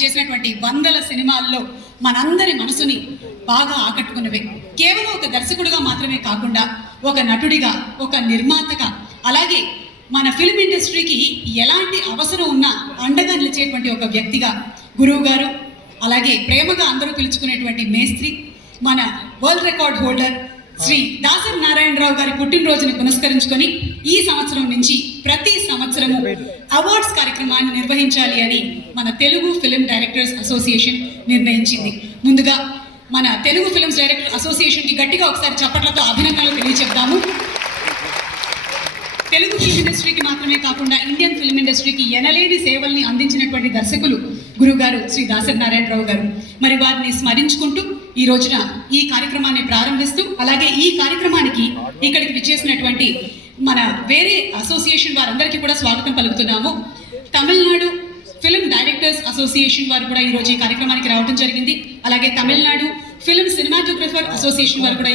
చేసినటువంటి వందల సినిమాల్లో మనందరి మనసుని బాగా ఆకట్టుకున్నవే. కేవలం ఒక దర్శకుడిగా మాత్రమే కాకుండా ఒక నటుడిగా, ఒక నిర్మాతగా, అలాగే మన ఫిల్మ్ ఇండస్ట్రీకి ఎలాంటి అవసరం ఉన్నా అండగా నిలిచేటువంటి ఒక వ్యక్తిగా గురువు గారు, అలాగే ప్రేమగా అందరూ పిలుచుకునేటువంటి మేస్త్రి, మన world record holder Shri Dasari Narayana Rao గారి పుట్టినరోజుని పురస్కరించుకొని ఈ సంవత్సరం నుంచి ప్రతి సంవత్సరము అవార్డ్స్ కార్యక్రమాన్ని నిర్వహించాలి అని మన తెలుగు ఫిల్మ్ డైరెక్టర్స్ అసోసియేషన్ నిర్ణయించింది. ముందుగా మన తెలుగు ఫిల్మ్స్ డైరెక్టర్ అసోసియేషన్కి గట్టిగా ఒకసారి చప్పట్లతో అభినందనలు తెలియజెప్తాము. తెలుగు ఫిల్మ్ ఇండస్ట్రీకి మాత్రమే కాకుండా ఇండియన్ ఫిల్మ్ ఇండస్ట్రీకి ఎనలేని సేవల్ని అందించినటువంటి దర్శకులు గురుగారు శ్రీ దాసరి నారాయణరావు గారు. మరి వారిని స్మరించుకుంటూ ఈ రోజున ఈ కార్యక్రమాన్ని ప్రారంభిస్తూ, అలాగే ఈ కార్యక్రమానికి ఇక్కడికి విచ్చేసినటువంటి మన వేరే అసోసియేషన్ వారందరికీ కూడా స్వాగతం పలుకుతున్నాము. తమిళనాడు ఫిల్మ్ డైరెక్టర్స్ అసోసియేషన్ వారు కూడా ఈరోజు ఈ కార్యక్రమానికి రావడం జరిగింది. అలాగే తమిళనాడు ఫిల్మ్ సినిమాటోగ్రఫర్ అసోసియేషన్ వారు కూడా